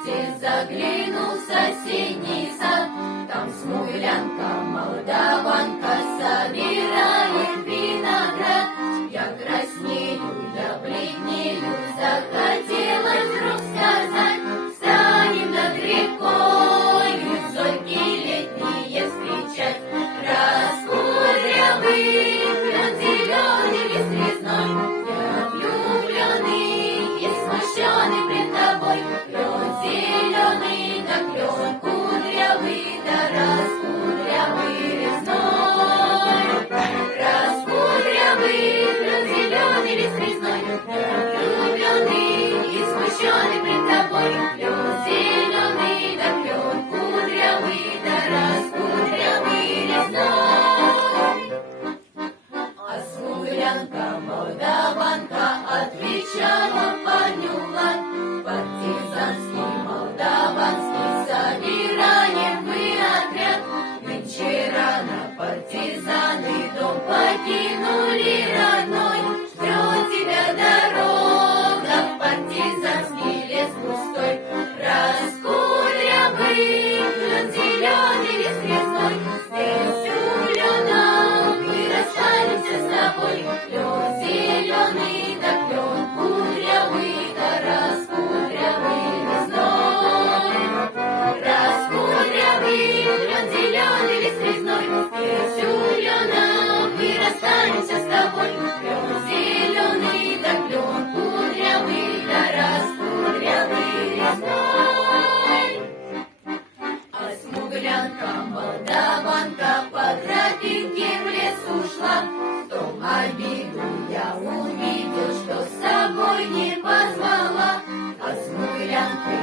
свете загляну в соседний сад. Там смуглянка, молдаванка собирает виноград. Я краснею, я бледнею, захотелось вдруг сказать: встанем над рекою, зорьки летние встречать. Раскудрявый клен, зеленый лист резной, я влюбленный и смущенный пред тобой. Клен зеленый, да клен кудрявый, да раскудрявый резной. Раскудрявый клен, зеленый лист резной, я влюбленный и смущенный пред тобой. Клен зеленый, да клен кудрявый, да раскудрявый резной. А смуглянка, молдаванка отвечала понюлать: партизанский, молдаванский, собираем мы отряд. Нынче рано партизаны дом покинули родной. Ждет тебя дорога в партизанский лес густой. Раскудрявый клен, зеленый лист резной, здесь влюбленном мы расстанемся с тобой. Клен зеленый, да клен кудрявый, да раскудрявый резной. Раскудрявый клен, зеленый лист резной, здесь влюбленном мы расстанемся с тобой. Клен зеленый, да клен кудрявый, да раскудрявый резной. А смуглянка, молдаванка по тропинке в лес ушла. В том обиду я увидел, что с собой не позвала. А смуглянкой,